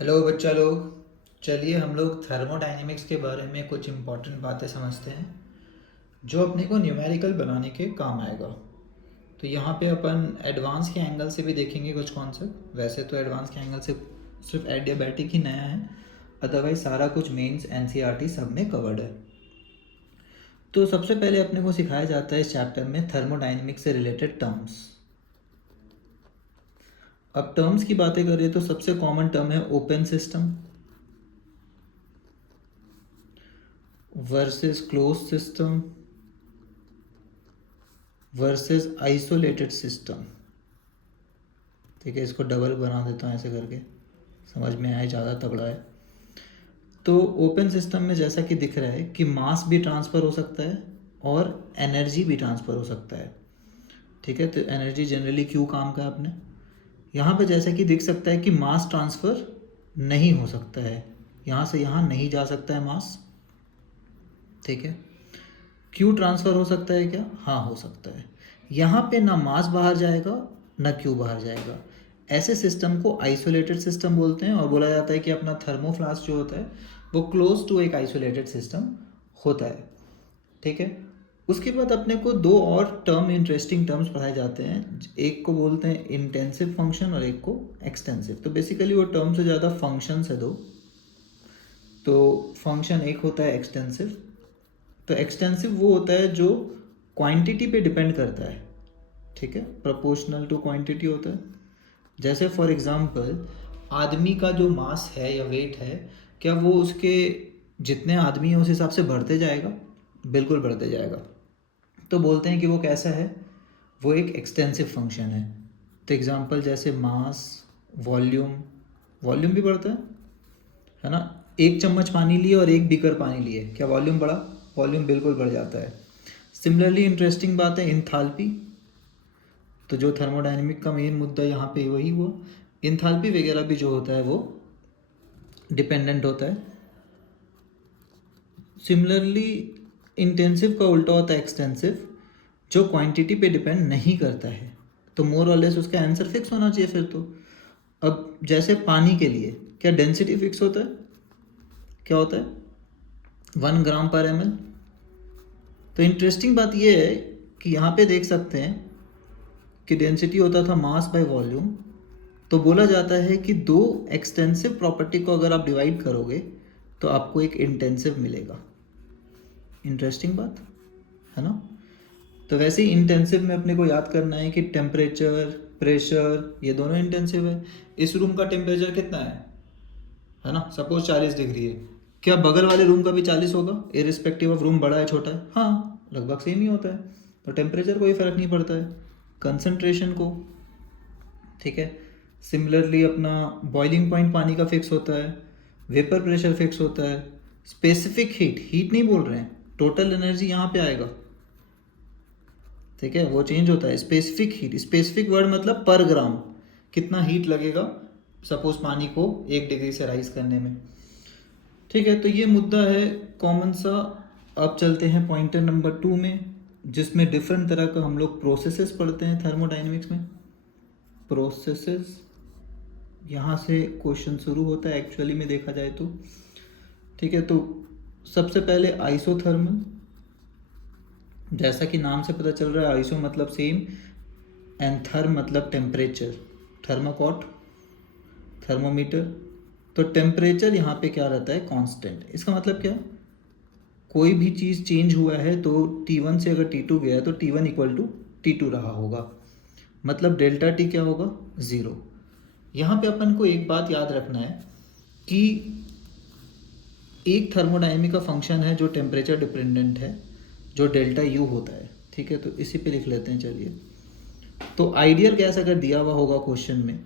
Hello बच्चा लोग। चलिए हम लोग थर्मोडायनेमिक्स के बारे में कुछ इम्पोर्टेंट बातें समझते हैं जो अपने को न्यूमेरिकल बनाने के काम आएगा। तो यहाँ पे अपन एडवांस के एंगल से भी देखेंगे कुछ कॉन्सेप्ट। वैसे तो एडवांस के एंगल से सिर्फ एडियाबैटिक ही नया है, अदरवाइज सारा कुछ मेंस एनसीईआरटी सब में कवर्ड है। तो सबसे पहले अपने को सिखाया जाता है इस चैप्टर में थर्मोडायनेमिक्स से रिलेटेड टर्म्स। अब टर्म्स की बातें करें तो सबसे कॉमन टर्म है open system versus close system versus isolated system. ठीक है, इसको डबल बना देता हूँ ऐसे करके, समझ में आए, ज़्यादा तगड़ा है। तो ओपन सिस्टम में जैसा कि दिख रहा है कि मास भी ट्रांसफ़र हो सकता है और एनर्जी भी ट्रांसफ़र हो सकता है। ठीक है, तो एनर्जी जनरली क्यों काम का है अपने यहाँ पे, जैसा कि दिख सकता है कि मास ट्रांसफ़र नहीं हो सकता है, यहाँ से यहाँ नहीं जा सकता है मास। ठीक है, क्यू ट्रांसफ़र हो सकता है क्या? हाँ, हो सकता है। यहाँ पे ना मास बाहर जाएगा ना क्यू बाहर जाएगा। ऐसे सिस्टम को आइसोलेटेड सिस्टम बोलते हैं और बोला जाता है कि अपना थर्मोफ्लास्क जो होता है वो क्लोज टू एक आइसोलेटेड सिस्टम होता है। ठीक है, उसके बाद अपने को दो और टर्म, इंटरेस्टिंग टर्म्स पढ़ाए जाते हैं। एक को बोलते हैं इंटेंसिव फंक्शन और एक को एक्सटेंसिव। तो बेसिकली वो टर्म से ज़्यादा फंक्शंस है दो। तो फंक्शन एक होता है एक्सटेंसिव। तो एक्सटेंसिव वो होता है जो क्वांटिटी पे डिपेंड करता है। ठीक है, प्रोपोर्शनल टू क्वांटिटी होता है। जैसे फॉर एग्जांपल आदमी का जो मास है या वेट है, क्या वो उसके जितने आदमी हैं उस हिसाब से बढ़ते जाएगा? बिल्कुल बढ़ते जाएगा। तो बोलते हैं कि वो कैसा है, वो एक एक्सटेंसिव फंक्शन है। तो एग्जांपल जैसे मास, वॉल्यूम, वॉल्यूम भी बढ़ता है ना। एक चम्मच पानी लिए और एक बीकर पानी लिए, क्या वॉल्यूम बढ़ा? वॉल्यूम बिल्कुल बढ़ जाता है। सिमिलरली इंटरेस्टिंग बात है इंथाल्पी। तो जो थर्मोडायनेमिक का मेन मुद्दा यहाँ पे वही हुआ, इंथाल्पी वगैरह भी जो होता है वो डिपेंडेंट होता है। सिमिलरली इंटेंसिव का उल्टा होता है एक्सटेंसिव, जो क्वांटिटी पे डिपेंड नहीं करता है। तो मोर और लेस उसका आंसर फिक्स होना चाहिए फिर तो। अब जैसे पानी के लिए क्या डेंसिटी फिक्स होता है? क्या होता है? 1 ग्राम पर ml। तो इंटरेस्टिंग बात यह है कि यहाँ पे देख सकते हैं कि डेंसिटी होता था मास बाय वॉल्यूम। तो बोला जाता है कि दो एक्सटेंसिव प्रॉपर्टी को अगर आप डिवाइड करोगे तो आपको एक इंटेंसिव मिलेगा। इंटरेस्टिंग बात है ना। तो वैसे ही इंटेंसिव में अपने को याद करना है कि टेम्परेचर, प्रेशर, ये दोनों इंटेंसिव है। इस रूम का टेम्परेचर कितना है ना, सपोज 40 डिग्री है। क्या बगल वाले रूम का भी 40 होगा, इरिस्पेक्टिव ऑफ रूम बड़ा है छोटा है? हाँ, लगभग सेम ही होता है। तो टेम्परेचर कोई फ़र्क नहीं पड़ता है, कंसंट्रेशन को। ठीक है, सिमिलरली अपना बॉइलिंग पॉइंट पानी का फिक्स होता है, वेपर प्रेशर फिक्स होता है, स्पेसिफिक हीट, हीट नहीं बोल रहे हैं, टोटल एनर्जी यहाँ पे आएगा। ठीक है, वो चेंज होता है। स्पेसिफिक हीट, स्पेसिफिक वर्ड मतलब पर ग्राम कितना हीट लगेगा सपोज पानी को 1 डिग्री से राइज करने में। ठीक है, तो ये मुद्दा है कॉमन सा। अब चलते हैं पॉइंटर नंबर 2 में, जिसमें डिफरेंट तरह का हम लोग प्रोसेसेस पढ़ते हैं थर्मोडाइनमिक्स में। प्रोसेसेस, यहाँ से क्वेश्चन शुरू होता है एक्चुअली में देखा जाए तो। ठीक है, तो सबसे पहले आइसोथर्मल। जैसा कि नाम से पता चल रहा है, आइसो मतलब सेम एंड थर्म मतलब टेम्परेचर। थर्मोकॉट, थर्मोमीटर। तो टेम्परेचर यहाँ पे क्या रहता है? कांस्टेंट। इसका मतलब क्या, कोई भी चीज़ चेंज हुआ है तो T1 से अगर T2 गया है तो T1 इक्वल टू T2 रहा होगा, मतलब डेल्टा टी क्या होगा? ज़ीरो। यहाँ पे अपन को एक बात याद रखना है कि एक थर्मोडायनेमिक का फंक्शन है जो टेम्परेचर डिपेंडेंट है, जो डेल्टा यू होता है। ठीक है, तो इसी पे लिख लेते हैं चलिए। तो आइडियल गैस अगर दिया हुआ होगा क्वेश्चन में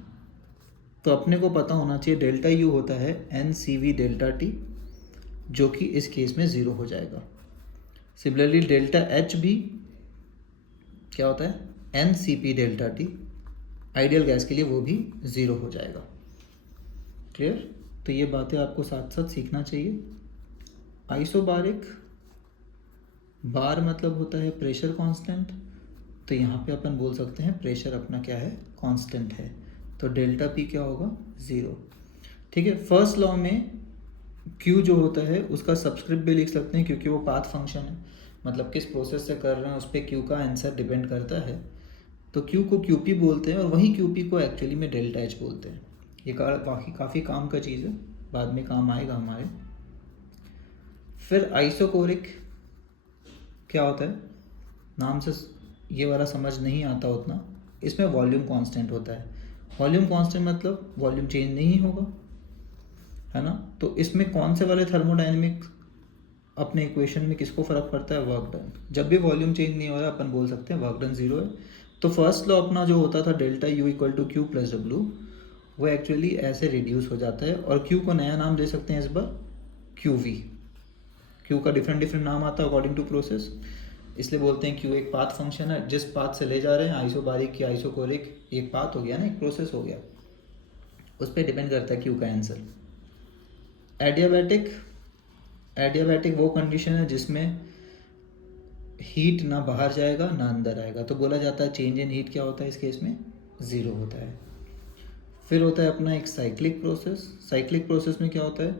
तो अपने को पता होना चाहिए डेल्टा यू होता है N C V delta T, जो कि इस केस में ज़ीरो हो जाएगा। सिमिलरली डेल्टा एच भी क्या होता है? N C P delta T. Ideal gas के लिए वो भी ज़ीरो हो जाएगा। क्लियर? तो ये बातें आपको साथ साथ सीखना चाहिए। आइसोबारिक, बार मतलब होता है प्रेशर कांस्टेंट। तो यहाँ पे अपन बोल सकते हैं प्रेशर अपना क्या है? कांस्टेंट है। तो डेल्टा पी क्या होगा? ज़ीरो। ठीक है। फर्स्ट लॉ में क्यू जो होता है उसका सबस्क्रिप्ट भी लिख सकते हैं, क्योंकि वो पाथ फंक्शन है, मतलब किस प्रोसेस से कर रहे हैं उस पर क्यू का आंसर डिपेंड करता है। तो क्यू को क्यूपी बोलते हैं और वहीं क्यूपी को एक्चुअली में डेल्टा एच बोलते हैं। ये काफ़ी काम का चीज़ है, बाद में काम आएगा हमारे। फिर आइसोकोरिक क्या होता है, नाम से ये वाला समझ नहीं आता उतना। इसमें वॉल्यूम कांस्टेंट होता है। वॉल्यूम कांस्टेंट मतलब वॉल्यूम चेंज नहीं होगा, है ना। तो इसमें कौन से वाले थर्मोडायनेमिक अपने इक्वेशन में किसको फ़र्क पड़ता है, वर्क डन। जब भी वॉल्यूम चेंज नहीं हो रहा अपन बोल सकते हैं वर्क डन ज़ीरो है। तो फर्स्ट लॉ अपना जो होता था delta U equal to Q plus W, वो एक्चुअली ऐसे रिड्यूस हो जाता है और क्यू को नया नाम दे सकते हैं इस बार क्यू वी। क्यू का डिफरेंट नाम आता है अकॉर्डिंग टू प्रोसेस, इसलिए बोलते हैं क्यू एक पाथ फंक्शन है। जिस पाथ से ले जा रहे हैं आइसोबारिक या आइसोकोरिक, एक पाथ हो गया ना, एक प्रोसेस हो गया, उस पर डिपेंड करता है क्यू का आंसर। एडियाबैटिक वो कंडीशन है जिसमें हीट ना बाहर जाएगा ना अंदर आएगा, तो बोला जाता है चेंज इन हीट क्या होता है इस केस में, ज़ीरो होता है। फिर होता है अपना एक साइक्लिक प्रोसेस। साइक्लिक प्रोसेस में क्या होता है,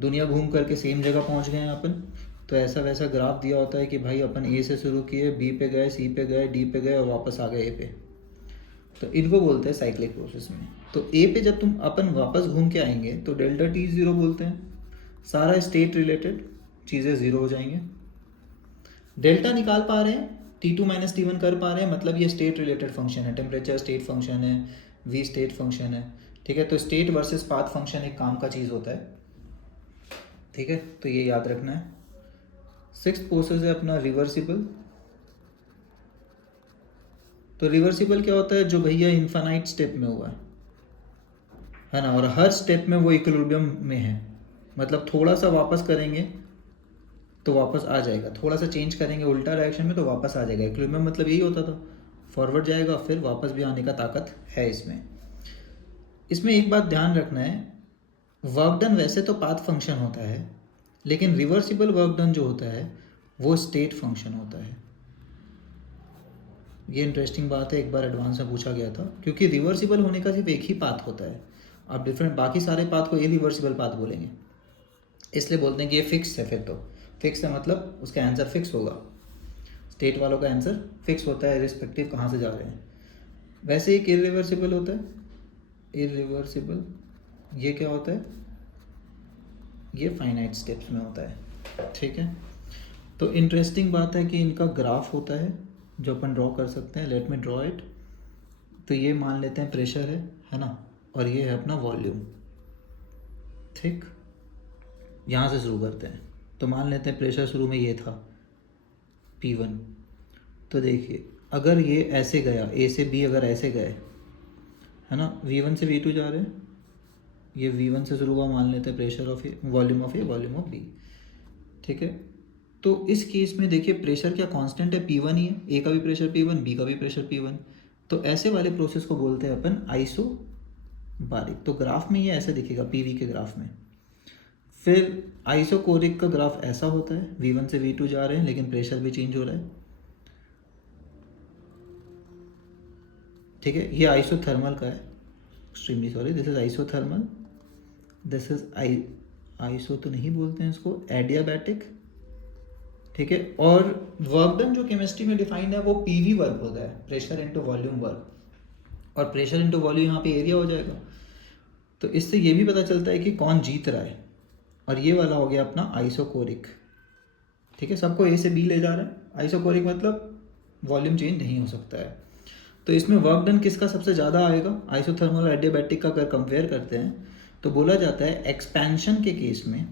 दुनिया घूम करके सेम जगह पहुंच गए हैं अपन, तो ऐसा वैसा ग्राफ दिया होता है कि भाई अपन ए से शुरू किए, बी पे गए, सी पे गए, डी पे गए और वापस आ गए ए पे, तो इनको बोलते हैं साइक्लिक प्रोसेस में। तो ए पे जब तुम अपन वापस घूम के आएंगे तो डेल्टा टी ज़ीरो बोलते हैं, सारा स्टेट रिलेटेड चीज़ें ज़ीरो हो जाएंगे। डेल्टा निकाल पा रहे हैं, T2 माइनस T1 कर पा रहे हैं, मतलब ये स्टेट रिलेटेड फंक्शन है, टेम्परेचर स्टेट फंक्शन है, वी स्टेट फंक्शन है, ठीक है। तो स्टेट वर्सेस पाथ फंक्शन एक काम का चीज़ होता है, ठीक है, तो ये याद रखना है। सिक्स्थ प्रोसेस है अपना रिवर्सिबल। तो रिवर्सिबल क्या होता है, जो भैया इन्फानाइट स्टेप में हुआ है ना, और हर स्टेप में वो इक्विलिब्रियम में है, मतलब थोड़ा सा वापस करेंगे तो वापस आ जाएगा, थोड़ा सा चेंज करेंगे उल्टा डायरेक्शन में तो वापस आ जाएगा। इक्विलिब्रियम मतलब यही होता था, फॉरवर्ड जाएगा फिर वापस भी आने का ताकत है इसमें। इसमें एक बात ध्यान रखना है, वर्क डन वैसे तो पाथ फंक्शन होता है, लेकिन रिवर्सिबल वर्क डन जो होता है वो स्टेट फंक्शन होता है। ये इंटरेस्टिंग बात है, एक बार एडवांस में पूछा गया था, क्योंकि रिवर्सिबल होने का सिर्फ एक ही पाथ होता है, आप डिफरेंट बाकी सारे पाथ को ये रिवर्सिबल पाथ बोलेंगे, इसलिए बोलते हैं कि ये फिक्स है। फिर तो फिक्स है मतलब उसका आंसर फिक्स होगा, स्टेट वालों का आंसर फिक्स होता है रिस्पेक्टिव कहाँ से जा रहे हैं। वैसे एक इरिवर्सिबल होता है, इरिवर्सिबल ये क्या होता है, ये फाइनाइट स्टेप्स में होता है, ठीक है। तो इंटरेस्टिंग बात है कि इनका ग्राफ होता है जो अपन ड्रॉ कर सकते हैं। लेट में ड्रॉ इट। तो ये मान लेते हैं प्रेशर है ना, और ये है अपना वॉल्यूम, ठीक। यहाँ से शुरू करते हैं, तो मान लेते हैं प्रेशर शुरू में ये था P1। तो देखिए अगर ये ऐसे गया, A से B अगर ऐसे गए, है ना, V1 से V2 जा रहे हैं, ये V1 से शुरू हुआ, मान लेते हैं pressure of A, volume of A, volume of B, ठीक है। तो इस केस में देखिए प्रेशर क्या कांस्टेंट है, P1 ही है, A का भी प्रेशर P1, B का भी प्रेशर P1। तो ऐसे वाले प्रोसेस को बोलते हैं अपन आइसोबारिक। तो ग्राफ में ये ऐसे दिखेगा PV के ग्राफ में। फिर आइसोकोरिक का ग्राफ ऐसा होता है, V1 से V2 जा रहे हैं लेकिन प्रेशर भी चेंज हो रहा है, ठीक है। ये आइसोथर्मल का है, extremely sorry, this is isothermal, this is iso तो नहीं बोलते हैं इसको, एडियाबैटिक, ठीक है। और वर्क डन जो केमिस्ट्री में डिफाइंड है वो पीवी वर्क होता है, प्रेशर इनटू वॉल्यूम वर्क, और प्रेशर इनटू वॉल्यूम यहाँ पे एरिया हो जाएगा। तो इससे ये भी पता चलता है कि कौन जीत रहा है। और ये वाला हो गया अपना आइसोकोरिक, ठीक है, सबको ए से बी ले जा रहा है। आइसोकोरिक मतलब वॉल्यूम चेंज नहीं हो सकता है। तो इसमें वर्क डन किसका सबसे ज़्यादा आएगा, आइसोथर्मल और एडियाबैटिक का अगर कंपेयर करते हैं तो बोला जाता है एक्सपेंशन के केस में,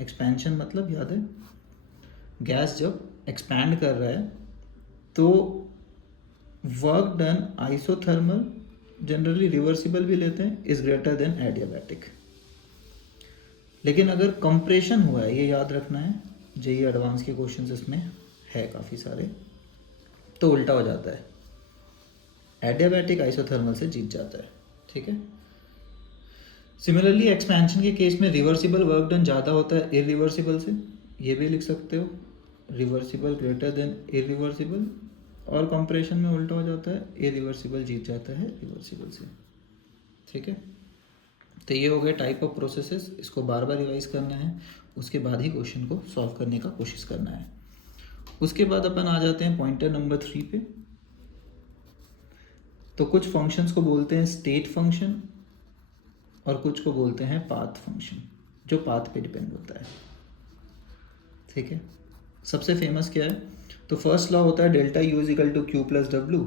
एक्सपेंशन मतलब याद है गैस जब एक्सपैंड कर रहा है तो work done isothermal, generally reversible भी लेते हैं, इज ग्रेटर देन एडियाबैटिक। लेकिन अगर कंप्रेशन हुआ है, ये याद रखना है, जेईई एडवांस के क्वेश्चन इसमें है काफ़ी सारे, तो उल्टा हो जाता है, एडियाबैटिक आइसोथर्मल से जीत जाता है, ठीक है। सिमिलरली एक्सपेंशन के केस में रिवर्सिबल वर्क डन ज़्यादा होता है इरिवर्सिबल से, ये भी लिख सकते हो, रिवर्सिबल ग्रेटर देन इरिवर्सिबल, और कंप्रेशन में उल्टा हो जाता है, इरिवर्सिबल जीत जाता है रिवर्सिबल से, ठीक है। तो ये हो गया टाइप ऑफ प्रोसेसेस, इसको बार बार रिवाइज करना है, उसके बाद ही क्वेश्चन को सॉल्व करने का कोशिश करना है। उसके बाद अपन आ जाते हैं पॉइंटर नंबर 3 पे। तो कुछ फंक्शंस को बोलते हैं स्टेट फंक्शन और कुछ को बोलते हैं पाथ फंक्शन, जो पाथ पे डिपेंड होता है। ठीक है, सबसे फेमस क्या है? तो फर्स्ट लॉ होता है delta U is equal to Q plus W,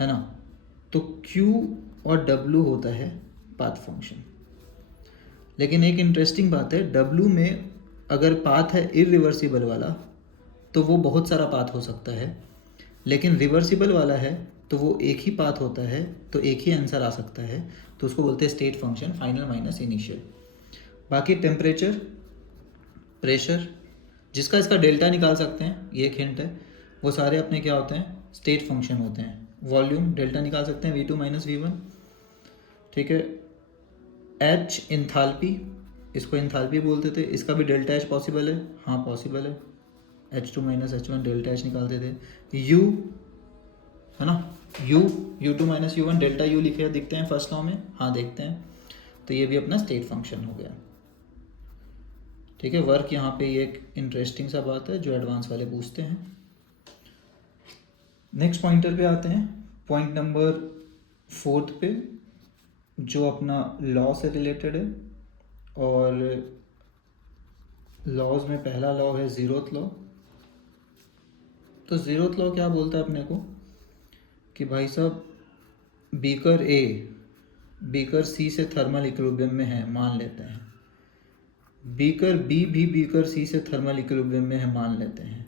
है ना। तो क्यू और डब्ल्यू होता है पाथ फंक्शन। लेकिन एक इंटरेस्टिंग बात है, डब्ल्यू में अगर पाथ है इरिवर्सिबल वाला तो वो बहुत सारा पाथ हो सकता है, लेकिन रिवर्सिबल वाला है तो वो एक ही पाथ होता है, तो एक ही आंसर आ सकता है, तो उसको बोलते हैं state function, final minus initial. बाकी टेम्परेचर, प्रेशर, जिसका इसका डेल्टा निकाल सकते हैं, ये एक हिंट है, वो सारे अपने क्या होते हैं? स्टेट फंक्शन होते हैं। वॉल्यूम डेल्टा निकाल सकते हैं, V2 माइनस V1। ठीक है, एच इंथाल्पी, इसको इंथाल्पी बोलते थे, इसका भी डेल्टा एच पॉसिबल है, हाँ पॉसिबल है, H2 minus H1 delta H निकालते थे। यू, है ना, U2 minus U1 delta U लिखे दिखते हैं फर्स्ट लॉ में, हाँ देखते हैं, तो ये भी अपना स्टेट फंक्शन हो गया। ठीक है, वर्क यहाँ पे ये एक इंटरेस्टिंग सा बात है जो एडवांस वाले पूछते हैं। नेक्स्ट पॉइंटर पे आते हैं, पॉइंट नंबर 4 पे, जो अपना लॉ से रिलेटेड है। और लॉज में पहला लॉ है ज़ीरोथ लॉ। तो ज़ीरोथ लॉ क्या बोलता है अपने को कि भाई साहब, बीकर ए बीकर सी से थर्मल इक्विलिब्रियम में है, मान लेते हैं। बीकर बी भी बीकर सी से थर्मल इक्विलिब्रियम में है, मान लेते हैं।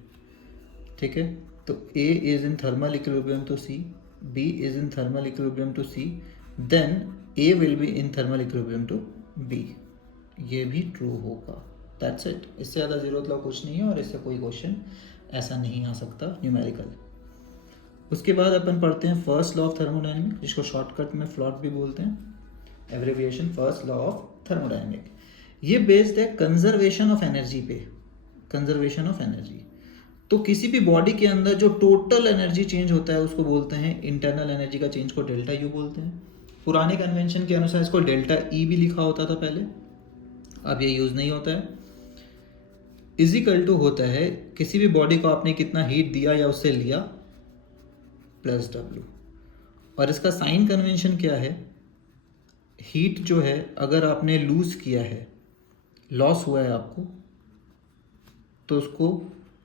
ठीक है, तो A is in thermal equilibrium to C, B is in thermal equilibrium to C, then A will be in thermal equilibrium to B। ये भी ट्रू होगा, दैट्स इट। इससे ज़्यादा ज़ीरोथ लॉ कुछ नहीं है और इससे कोई क्वेश्चन ऐसा नहीं आ सकता न्यूमेरिकल। उसके बाद अपन पढ़ते हैं फर्स्ट लॉ ऑफ थर्मोडायनेमिक, जिसको शॉर्टकट में फ्लॉट भी बोलते हैं, abbreviation first law of thermodynamic. ये बेस्ड है कंजर्वेशन ऑफ एनर्जी पे, कंजर्वेशन ऑफ एनर्जी। तो किसी भी बॉडी के अंदर जो टोटल एनर्जी चेंज होता है उसको बोलते हैं, इंटरनल एनर्जी का चेंज को डेल्टा यू बोलते हैं। पुराने कन्वेंशन के अनुसार इसको डेल्टा ई भी लिखा होता था पहले, अब ये यूज़ नहीं होता है। इजिकल टू होता है किसी भी बॉडी को आपने कितना हीट दिया या उससे लिया, प्लस डब्ल्यू। और इसका साइन कन्वेंशन क्या है? हीट जो है अगर आपने लूज किया है, लॉस हुआ है आपको, तो उसको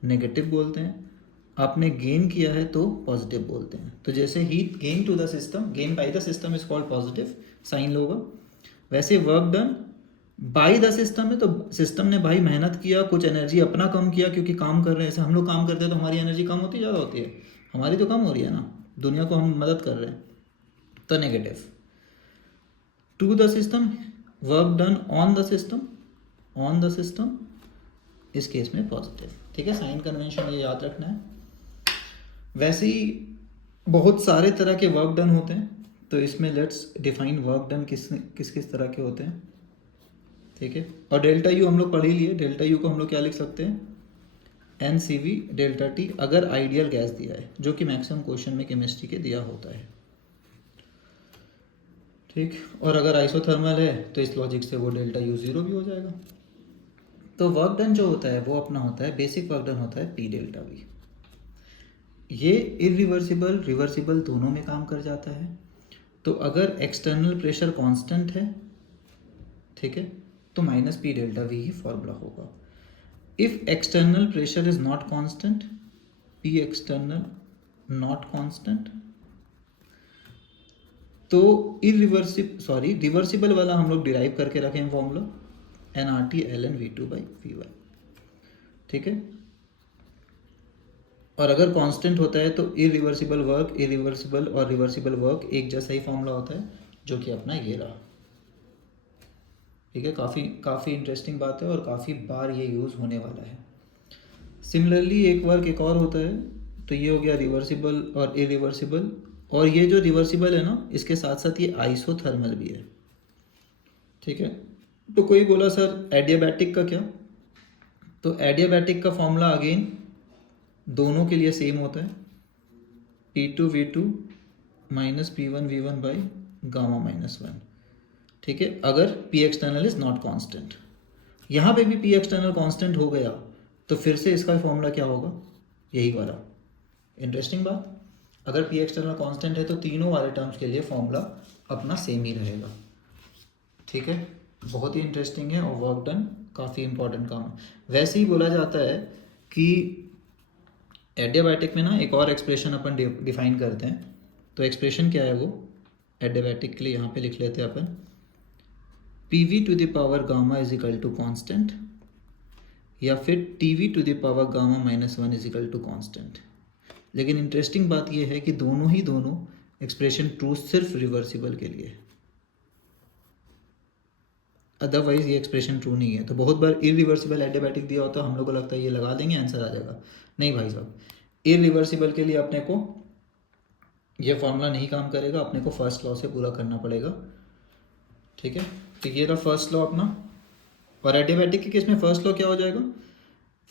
नेगेटिव बोलते हैं, आपने गेन किया है तो पॉजिटिव बोलते हैं। तो जैसे heat gain to the system, gain by the system is called positive, sign होगा। वैसे work done by the system है, तो सिस्टम ने भाई मेहनत किया, कुछ एनर्जी अपना कम किया, क्योंकि काम कर रहे हैं। ऐसे हम लोग काम करते हैं तो हमारी एनर्जी कम होती है, ज़्यादा होती है? हमारी तो कम हो रही है ना, दुनिया को हम मदद कर रहे हैं, तो negative. To the system, work done on the system, on the system, इस केस में पॉजिटिव। ठीक है, साइन कन्वेंशन ये याद रखना है। वैसे ही बहुत सारे तरह के वर्क डन होते हैं, तो इसमें लेट्स डिफाइन वर्क डन किस किस तरह के होते हैं। ठीक है, और डेल्टा यू हम लोग पढ़ ही लिए। डेल्टा यू को हम लोग क्या लिख सकते हैं? NCV डेल्टा टी, अगर आइडियल गैस दिया है, जो कि मैक्सिमम क्वेश्चन में केमिस्ट्री के दिया होता है। ठीक, और अगर आइसोथर्मल है तो इस लॉजिक से वो डेल्टा यू ज़ीरो भी हो जाएगा। तो वर्क डन जो होता है वो अपना होता है, बेसिक वर्क डन होता है P डेल्टा V। ये इरिवर्सिबल रिवर्सिबल दोनों में काम कर जाता है। तो अगर एक्सटर्नल प्रेशर कांस्टेंट है, ठीक है, तो माइनस P डेल्टा V ही फॉर्मूला होगा। If external pressure is not constant, P external not constant, तो रिवर्सिबल वाला हम लोग डिराइव करके रखें formula, nRT ln V2 by V1। ठीक है, और अगर कांस्टेंट होता है तो इरिवर्सिबल वर्क, इरिवर्सिबल और रिवर्सिबल वर्क एक जैसा ही फॉर्मूला होता है, जो कि अपना ये रहा। ठीक है, काफ़ी इंटरेस्टिंग बात है और काफ़ी बार ये यूज़ होने वाला है। सिमिलरली एक वर्क एक और होता है, तो ये हो गया रिवर्सिबल और इरिवर्सिबल। और ये जो रिवर्सिबल है ना, इसके साथ साथ ये आइसोथर्मल भी है। ठीक है, तो कोई बोला सर एडियाबैटिक का क्या? तो एडियाबैटिक का फॉर्मूला अगेन दोनों के लिए सेम होता है, P2 V2 minus P1 V1 by gamma minus 1। ठीक है, अगर P external is not constant. यहाँ पे भी पी एक्सटर्नल कांस्टेंट हो गया तो फिर से इसका फॉर्मूला क्या होगा, यही वाला। इंटरेस्टिंग बात, अगर पी एक्सटर्नल कांस्टेंट है तो तीनों वाले टर्म्स के लिए फॉर्मूला अपना सेम ही रहेगा। ठीक है, बहुत ही इंटरेस्टिंग है और वर्क डन काफ़ी इंपॉर्टेंट काम है। वैसे ही बोला जाता है कि एडियाबैटिक में ना एक और एक्सप्रेशन अपन डिफाइन करते हैं। तो एक्सप्रेशन क्या है वो एडियाबैटिक के लिए, यहाँ पे लिख लेते हैं अपन, P V to the power gamma is equal to constant, या फिर T V to the power gamma -1 is equal to constant. लेकिन इंटरेस्टिंग बात यह है कि दोनों एक्सप्रेशन ट्रू सिर्फ रिवर्सिबल के लिए, अदरवाइज ये एक्सप्रेशन ट्रू नहीं है। तो बहुत बार इरिवर्सिबल एडियाबैटिक दिया होता है, हम लोग को लगता है ये लगा देंगे आंसर आ जाएगा। नहीं भाई साहब, इरिवर्सिबल के लिए अपने को ये फॉर्मूला नहीं काम करेगा, अपने को फर्स्ट लॉ से पूरा करना पड़ेगा। ठीक है, तो ये रहा फर्स्ट लॉ अपना। और एडियाबैटिक के केस में फर्स्ट लॉ क्या हो जाएगा,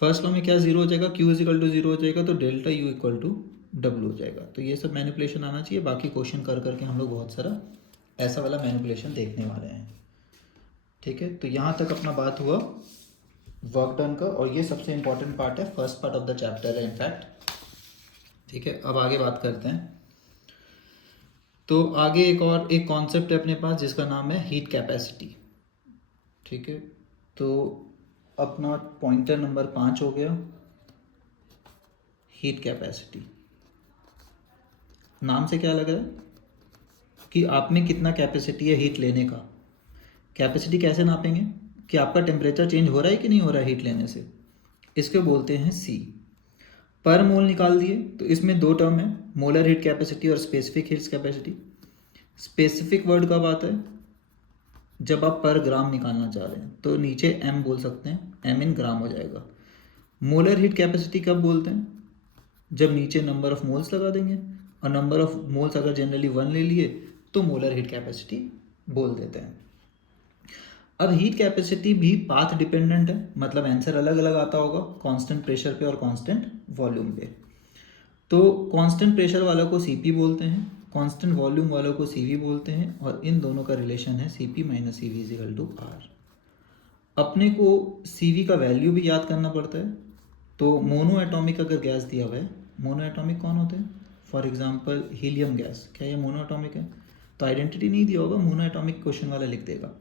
फर्स्ट लॉ में क्या जीरो हो जाएगा, Q is equal to zero हो जाएगा, तो delta U equal to W हो जाएगा। तो ये सब मैनिपुलेशन आना चाहिए, बाकी क्वेश्चन कर करके हम लोग बहुत सारा ऐसा वाला मैनिपुलेशन देखने वाले हैं। ठीक है, तो यहाँ तक अपना बात हुआ वर्क डन का, और ये सबसे इंपॉर्टेंट पार्ट है, first part of the chapter है इनफैक्ट। ठीक है, अब आगे बात करते हैं। तो आगे एक कॉन्सेप्ट है अपने पास जिसका नाम है हीट कैपेसिटी। ठीक है, तो अपना पॉइंटर नंबर 5 हो गया हीट कैपेसिटी। नाम से क्या लग रहा है कि आप में कितना कैपेसिटी है हीट लेने का। कैपेसिटी कैसे नापेंगे कि आपका टेम्परेचर चेंज हो रहा है कि नहीं हो रहा है हीट लेने से, इसके बोलते हैं सी। पर मोल निकाल दिए तो इसमें दो टर्म है, मोलर हीट कैपेसिटी और specific heat capacity. Specific word कब आता है, जब आप पर ग्राम निकालना चाह रहे हैं, तो नीचे एम बोल सकते हैं, एम इन ग्राम हो जाएगा। मोलर हीट कैपेसिटी कब बोलते हैं, जब नीचे नंबर ऑफ मोल्स लगा देंगे, और नंबर ऑफ मोल्स अगर जनरली 1 ले लिए तो मोलर हीट कैपेसिटी बोल देते हैं। अब हीट कैपेसिटी भी पाथ डिपेंडेंट है, मतलब आंसर अलग अलग आता होगा कांस्टेंट प्रेशर पे और कांस्टेंट वॉल्यूम पे। तो कांस्टेंट प्रेशर वालों को सीपी बोलते हैं, कांस्टेंट वॉल्यूम वालों को सीवी बोलते हैं, और इन दोनों का रिलेशन है CP minus CV is equal to R. अपने को सीवी का वैल्यू भी याद करना पड़ता है। तो मोनो एटॉमिक अगर गैस दिया हुआ है, मोनो एटॉमिक कौन होते हैं, फॉर एग्जांपल हीलियम गैस, क्या ये मोनो एटॉमिक है, तो आइडेंटिटी नहीं दिया होगा, मोनो एटॉमिक क्वेश्चन वाला लिख देगा।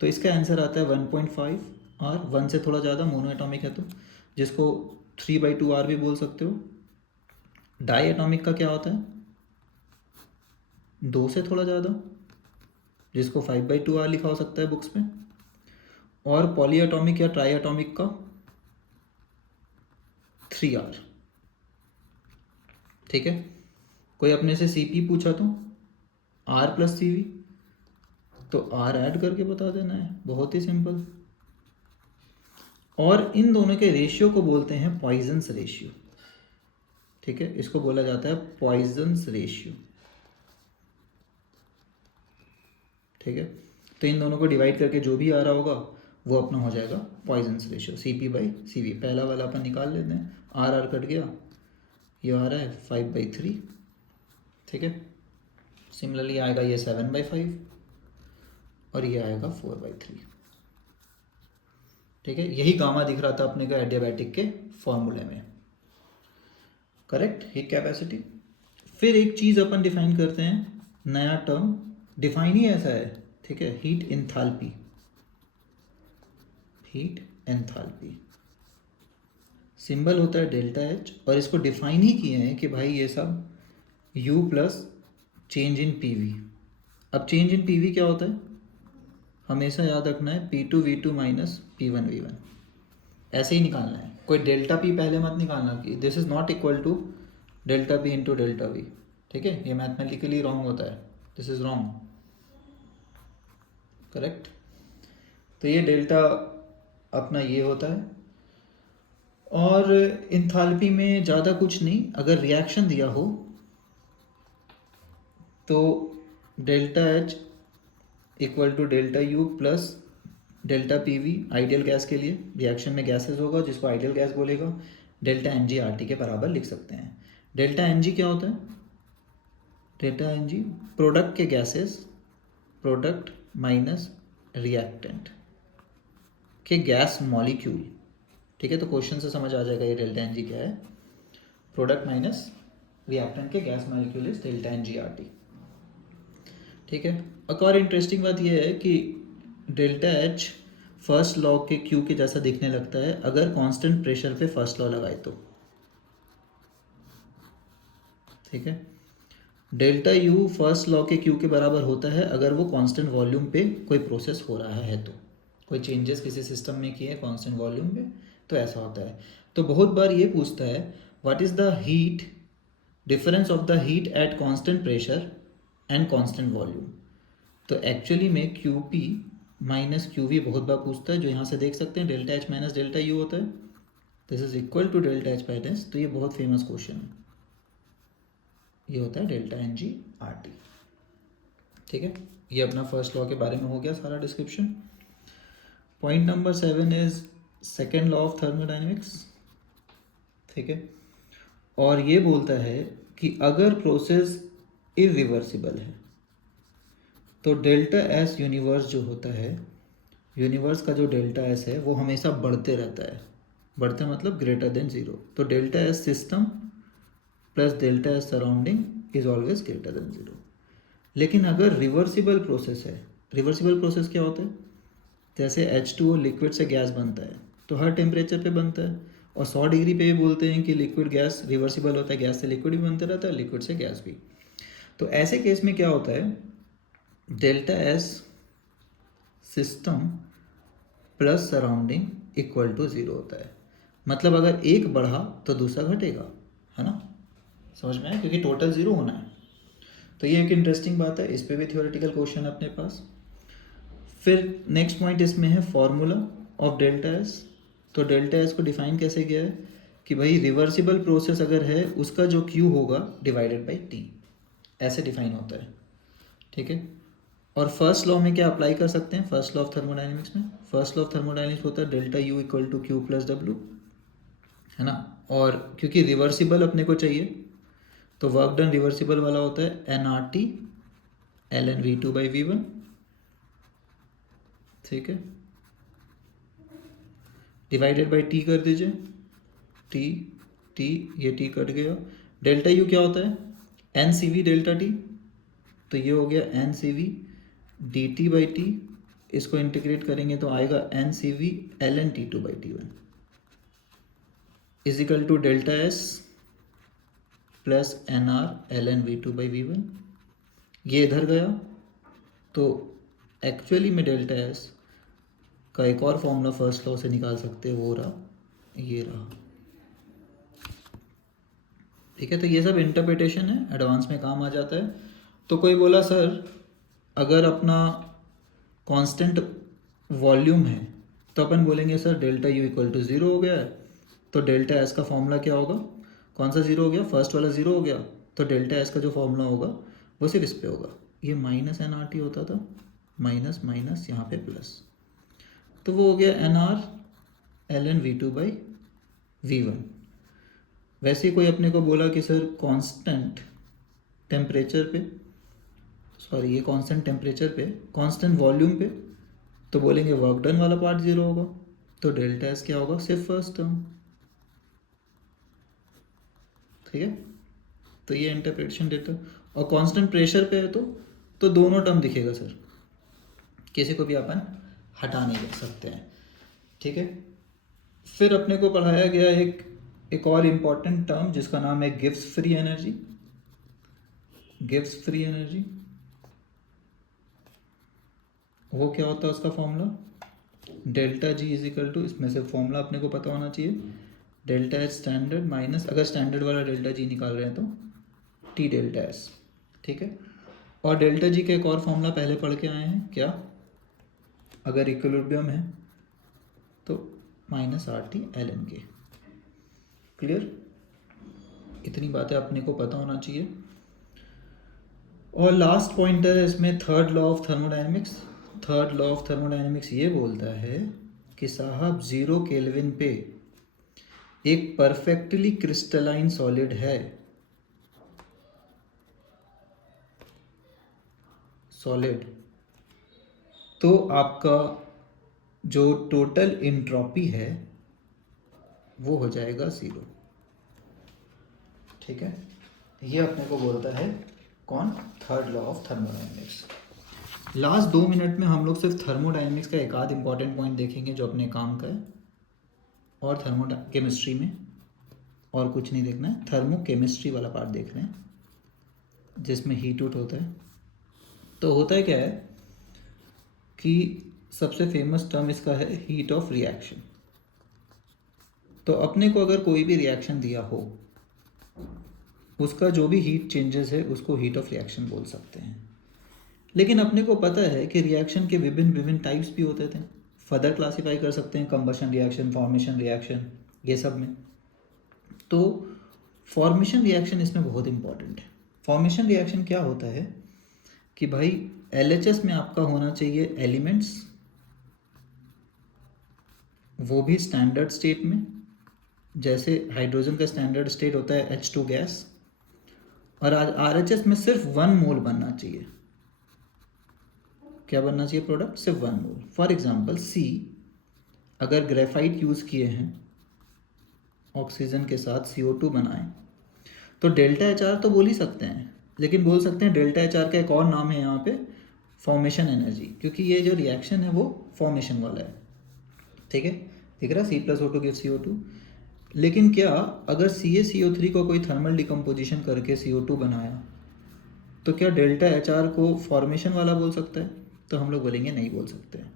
तो इसका आंसर आता है 1.5 और 1 से थोड़ा ज़्यादा मोनो एटॉमिक है, तो जिसको 3/2 आर भी बोल सकते हो। डाई एटॉमिक का क्या होता है, 2 से थोड़ा ज़्यादा, जिसको 5/2 आर लिखा हो सकता है बुक्स में। और पॉली एटॉमिक या ट्राई एटॉमिक का 3 आर। ठीक है, कोई अपने से सीपी पूछा तो आर प्लस सीवी, तो आर ऐड करके बता देना है, बहुत ही सिंपल। और इन दोनों के रेशियो को बोलते हैं पॉइजन्स रेशियो। ठीक है, इसको बोला जाता है पॉइजन्स रेशियो। ठीक है, तो इन दोनों को डिवाइड करके जो भी आ रहा होगा वो अपना हो जाएगा Poisson's ratio, CP by CV. पहला वाला अपन निकाल लेते हैं, आर आर कट गया, ये आ रहा है 5/3। ठीक है, सिमिलरली आएगा ये 7/5 और ये आएगा 4/3। ठीक है, यही गामा दिख रहा था अपने को एडियाबैटिक के फॉर्मूले में, करेक्ट, हीट कैपेसिटी। फिर एक चीज़ अपन डिफाइन करते हैं, नया टर्म, डिफाइन ही ऐसा है। ठीक है, heat enthalpy, heat enthalpy symbol होता है डेल्टा एच, और इसको डिफाइन ही किए हैं कि भाई ये सब U plus change in PV. अब चेंज इन पीवी क्या होता है, हमेशा याद रखना है P2V2 माइनस P1V1, ऐसे ही निकालना है। कोई डेल्टा पी पहले मत निकालना कि this is not equal to delta P into delta V. ठीक है, ये मैथमेटिकली रॉन्ग होता है, दिस इज रॉन्ग, करेक्ट। तो ये डेल्टा अपना ये होता है। और इंथैल्पी में ज़्यादा कुछ नहीं, अगर रिएक्शन दिया हो तो delta H equal to delta U plus delta P V, ideal gas के लिए रिएक्शन में गैसेस होगा जिसको आइडियल गैस बोलेगा, delta N G R T के बराबर लिख सकते हैं। डेल्टा एन जी क्या होता है, डेल्टा एन जी प्रोडक्ट के गैसेस, प्रोडक्ट माइनस रिएक्टेंट के गैस मॉलिक्यूल। ठीक है, तो क्वेश्चन से समझ आ जाएगा ये डेल्टा एन जी क्या है। प्रोडक्ट माइनस रिएक्टेंट के gas molecule is delta N G R T. ठीक है, एक और इंटरेस्टिंग बात यह है कि डेल्टा एच फर्स्ट लॉ के क्यू के जैसा दिखने लगता है अगर कांस्टेंट प्रेशर पे फर्स्ट लॉ लगाए तो। ठीक है, डेल्टा यू फर्स्ट लॉ के क्यू के बराबर होता है अगर वो कांस्टेंट वॉल्यूम पे कोई प्रोसेस हो रहा है, तो कोई चेंजेस किसी सिस्टम में किए कांस्टेंट वॉल्यूम पे तो ऐसा होता है। तो बहुत बार ये पूछता है what is the heat difference of the heat at constant pressure and constant volume. तो एक्चुअली में Q P minus Q V बहुत बार पूछता है, जो यहाँ से देख सकते हैं delta H minus delta U होता है, this is equal to delta H minus. तो ये बहुत फेमस क्वेश्चन है, ये होता है delta N G R T. ठीक है, ये अपना फर्स्ट लॉ के बारे में हो गया सारा description. Point number 7 is second law of thermodynamics. ठीक है, और ये बोलता है कि अगर प्रोसेस इरिवर्सिबल है तो डेल्टा एस यूनिवर्स जो होता है, यूनिवर्स का जो डेल्टा एस है वो हमेशा बढ़ते रहता है। बढ़ते मतलब ग्रेटर देन ज़ीरो। तो delta S system plus delta S surrounding is always greater than zero. लेकिन अगर रिवर्सिबल प्रोसेस है, रिवर्सिबल प्रोसेस क्या होता है, जैसे H2O लिक्विड से गैस बनता है तो हर टेम्परेचर पे बनता है, और 100 डिग्री पे भी बोलते हैं कि लिक्विड गैस रिवर्सिबल होता है, गैस से लिक्विड भी बनता रहता है, लिक्विड से गैस भी। तो ऐसे केस में क्या होता है, delta S system plus surrounding equal to zero होता है। मतलब अगर एक बढ़ा तो दूसरा घटेगा, है ना, समझ में आया, क्योंकि टोटल ज़ीरो होना है। तो ये एक इंटरेस्टिंग बात है, इस पे भी थियोरेटिकल क्वेश्चन है अपने पास। फिर नेक्स्ट पॉइंट इसमें है फॉर्मूला ऑफ डेल्टा एस। तो डेल्टा एस को डिफाइन कैसे किया है कि भाई रिवर्सिबल प्रोसेस अगर है उसका जो क्यू होगा डिवाइडेड बाई टी, ऐसे डिफाइन होता है। ठीक है, और फर्स्ट लॉ में क्या अप्लाई कर सकते हैं, फर्स्ट लॉ ऑफ थर्मोडाइनमिक्स में, फर्स्ट लॉ ऑफ थर्मोडाइनमिक्स होता है delta U equal to Q plus W, है ना। और क्योंकि रिवर्सिबल अपने को चाहिए तो वर्क डन रिवर्सिबल वाला होता है N R T L N V two by V one. ठीक है, डिवाइडेड बाई टी कर दीजिए, टी टी ये टी कट गया। डेल्टा यू क्या होता है, N C V delta T, तो ये हो गया N C V D T by T, इसको इंटीग्रेट करेंगे तो आएगा N C V L N T two by T one equal to delta S plus N R L N V two by V one. ये इधर गया तो actually में delta S का एक और फॉर्मूला फर्स्ट लॉ से निकाल सकते हैं, वो रहा, ये रहा। ठीक है, तो ये सब इंटरप्रिटेशन है, एडवांस में काम आ जाता है। तो कोई बोला सर अगर अपना कांस्टेंट वॉल्यूम है तो अपन बोलेंगे sir delta U equal to zero हो गया है, तो डेल्टा एस का फॉर्मूला क्या होगा, कौन सा ज़ीरो हो गया, फर्स्ट वाला ज़ीरो हो गया, तो डेल्टा एस का जो फॉर्मूला होगा वो सिर्फ इस पे होगा, ये माइनस एन आर टी होता था, माइनस माइनस यहाँ पे प्लस, तो वो हो गया N R L N V two by V one. वैसे ही कोई अपने को बोला कि सर कांस्टेंट टेम्परेचर पे, सॉरी ये कांस्टेंट टेम्परेचर पे कांस्टेंट वॉल्यूम पे, तो बोलेंगे वर्क डन वाला पार्ट ज़ीरो होगा, तो डेल्टा एस क्या होगा, सिर्फ फर्स्ट टर्म। ठीक है, तो ये इंटरप्रिटेशन देता है। और कांस्टेंट प्रेशर पे है तो दोनों टर्म दिखेगा सर, किसी को भी अपन हटा नहीं कर सकते हैं। ठीक है, फिर अपने को पढ़ाया गया एक और इम्पॉर्टेंट टर्म जिसका नाम है Gibbs free energy. Gibbs free energy वो क्या होता है, उसका formula delta G is equal to, इसमें से फॉर्मूला अपने को पता होना चाहिए, डेल्टा एच स्टैंडर्ड माइनस, अगर स्टैंडर्ड वाला डेल्टा जी निकाल रहे हैं तो टी डेल्टा एस। ठीक है, और डेल्टा जी का एक और फॉर्मूला पहले पढ़ के आए हैं क्या, अगर इक्विलिब्रियम है तो minus R T L N K. Clear, इतनी बातें अपने को पता होना चाहिए। और लास्ट पॉइंटर है इसमें third law of thermodynamics. Third law of thermodynamics ये बोलता है कि साहब 0 केल्विन पे एक परफेक्टली क्रिस्टलाइन सॉलिड है, सॉलिड तो आपका जो टोटल इंट्रॉपी है वो हो जाएगा 0। ठीक है, ये अपने को बोलता है कौन, third law of thermodynamics. Last 2 minute में हम लोग सिर्फ थर्मोडायनेमिक्स का एक आध इम्पॉर्टेंट पॉइंट देखेंगे जो अपने काम का है, और केमिस्ट्री में और कुछ नहीं देखना है, थर्मो केमिस्ट्री वाला पार्ट देख रहे हैं जिसमें हीट उट होता है। तो होता है क्या है कि सबसे फेमस टर्म इसका है हीट ऑफ रिएक्शन। तो अपने को अगर कोई भी रिएक्शन दिया हो, उसका जो भी हीट चेंजेस है उसको हीट ऑफ रिएक्शन बोल सकते हैं। लेकिन अपने को पता है कि रिएक्शन के विभिन्न विभिन्न टाइप्स भी होते थे। फर्दर क्लासीफाई कर सकते हैं कंबशन रिएक्शन, फॉर्मेशन रिएक्शन, ये सब में। तो फॉर्मेशन रिएक्शन इसमें बहुत इंपॉर्टेंट है। फॉर्मेशन रिएक्शन क्या होता है कि भाई LHS में आपका होना चाहिए एलिमेंट्स, वो भी स्टैंडर्ड स्टेट में, जैसे हाइड्रोजन का स्टैंडर्ड स्टेट होता है H2 गैस, और RHS में सिर्फ 1 मोल बनना चाहिए। क्या बनना चाहिए प्रोडक्ट, सिर्फ 1 मोल। फॉर एग्जांपल C, अगर ग्रेफाइट यूज़ किए हैं ऑक्सीजन के साथ CO2 बनाएं, तो डेल्टा HR तो बोल ही सकते हैं, लेकिन बोल सकते हैं डेल्टा HR का एक और नाम है यहाँ पे फॉर्मेशन एनर्जी, क्योंकि ये जो रिएक्शन है वो फॉर्मेशन वाला है। ठीक है, दिख रहा है C+O2 गिव्स CO2। लेकिन क्या अगर CaCO3 को कोई थर्मल डिकम्पोजिशन करके CO2 बनाया, तो क्या डेल्टा HR को फॉर्मेशन वाला बोल सकता है? तो हम लोग बोलेंगे नहीं बोल सकते हैं।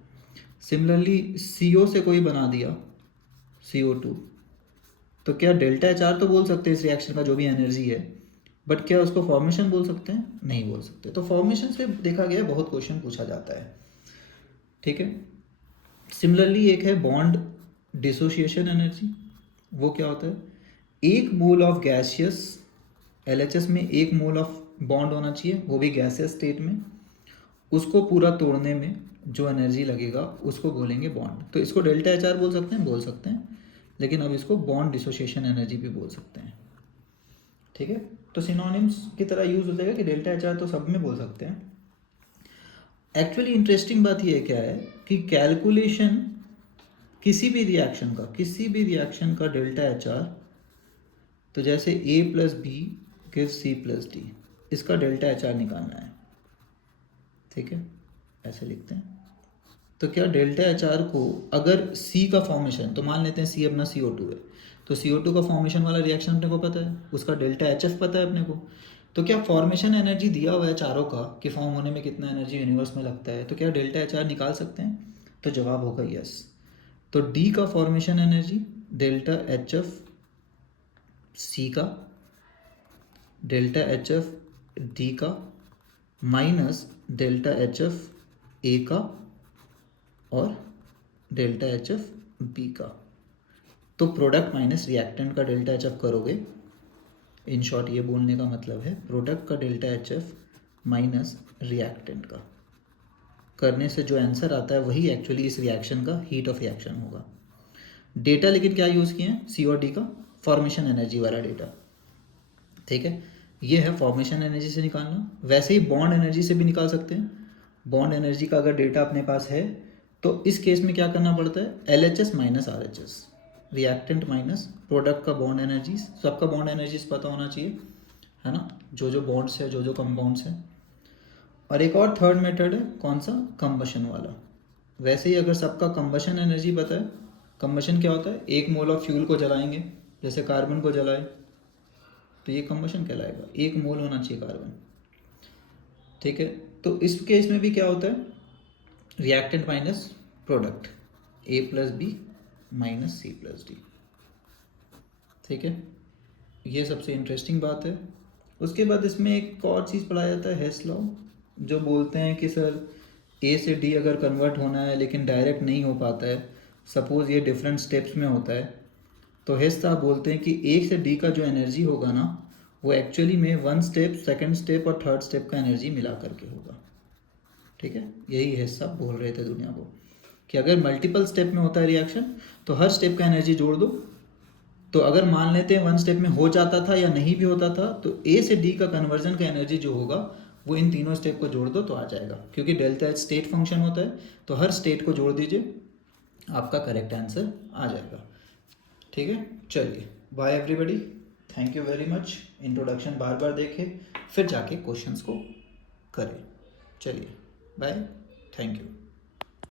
सिमिलरली CO से कोई बना दिया CO2, तो क्या डेल्टा HR तो बोल सकते हैं इस रिएक्शन का जो भी एनर्जी है, बट क्या उसको फॉर्मेशन बोल सकते हैं? नहीं बोल सकते। तो फॉर्मेशन से देखा गया बहुत क्वेश्चन पूछा जाता है। ठीक है, सिमिलरली एक है बॉन्ड डिसोसिएशन एनर्जी। वो क्या होता है, 1 मोल ऑफ गैसियस, LHS में 1 मोल ऑफ बॉन्ड होना चाहिए, वो भी गैसियस स्टेट में, उसको पूरा तोड़ने में जो एनर्जी लगेगा उसको बोलेंगे बॉन्ड। तो इसको डेल्टा HR बोल सकते हैं, बोल सकते हैं, लेकिन अब इसको बॉन्ड डिसोसिएशन एनर्जी भी बोल सकते हैं। ठीक है, तो सिनोनिम्स की तरह यूज हो जाएगा कि डेल्टा HR तो सब में बोल सकते हैं। एक्चुअली इंटरेस्टिंग बात ये क्या है कि कैलकुलेशन किसी भी रिएक्शन का डेल्टा HR, तो जैसे A+B गिव्स C+D, इसका डेल्टा HR निकालना है। ठीक है, ऐसे लिखते हैं। तो क्या डेल्टा HR को अगर C का फॉर्मेशन, तो मान लेते हैं C अपना CO2 है, तो CO2 का फॉर्मेशन वाला रिएक्शन अपने को पता है, उसका डेल्टा HF पता है अपने को। तो क्या फॉर्मेशन एनर्जी दिया हुआ है चारों का कि फॉर्म होने में कितना एनर्जी यूनिवर्स में लगता है, तो क्या डेल्टा HR निकाल सकते हैं? तो जवाब होगा यस। तो D का formation energy delta HF C का, डेल्टा HF D का, माइनस डेल्टा HF A का, और डेल्टा HF B का। तो प्रोडक्ट माइनस रिएक्टेंट का डेल्टा HF करोगे, इन शॉर्ट ये बोलने का मतलब है प्रोडक्ट का डेल्टा HF माइनस रिएक्टेंट का करने से जो आंसर आता है वही एक्चुअली इस रिएक्शन का हीट ऑफ रिएक्शन होगा। डेटा लेकिन क्या यूज़ किए हैं, C और D का फॉर्मेशन एनर्जी वाला डेटा। ठीक है, ये है फॉर्मेशन एनर्जी से निकालना। वैसे ही बॉन्ड एनर्जी से भी निकाल सकते हैं। बॉन्ड एनर्जी का अगर डेटा अपने पास है तो इस केस में क्या करना पड़ता है, LHS minus RHS, reactant minus product का बॉन्ड एनर्जीज। सबका बॉन्ड एनर्जीज पता होना चाहिए, है ना, जो बॉन्ड्स है, जो कंपाउंड्स हैं। और एक और थर्ड मेथड है, कौन सा, कंबशन वाला। वैसे ही अगर सबका कंबशन एनर्जी पता है, कंबशन क्या होता है, 1 मोल ऑफ फ्यूल को जलाएंगे, जैसे कार्बन को जलाए तो ये कंबशन कहलाएगा, 1 मोल होना चाहिए कार्बन। ठीक है, तो इस केस में भी क्या होता है, reactant minus product, A+B minus C+D। ठीक है, ये सबसे इंटरेस्टिंग बात है। उसके बाद इसमें एक और चीज़ पढ़ाया जाता है, हेस लॉ, जो बोलते हैं कि सर A से D अगर कन्वर्ट होना है लेकिन डायरेक्ट नहीं हो पाता है, सपोज़ ये डिफरेंट स्टेप्स में होता है, तो हेस साहब बोलते हैं कि A से D का जो एनर्जी होगा ना, वो एक्चुअली में 1 स्टेप, 2nd स्टेप और 3rd स्टेप का एनर्जी मिला करके होगा। ठीक है, यही हेस साहब बोल रहे थे दुनिया को कि अगर मल्टीपल स्टेप में होता है रिएक्शन तो हर स्टेप का एनर्जी जोड़ दो। तो अगर मान लेते हैं 1 स्टेप में हो जाता था या नहीं भी होता था, तो A से D का कन्वर्जन का एनर्जी जो होगा वो इन तीनों स्टेप को जोड़ दो तो आ जाएगा, क्योंकि डेल्टा एच स्टेट फंक्शन होता है, तो हर स्टेट को जोड़ दीजिए, आपका करेक्ट आंसर आ जाएगा। ठीक है, चलिए bye everybody, thank you very much. Introduction बार बार देखें, फिर जाके क्वेश्चंस को करें। चलिए बाय, थैंक यू।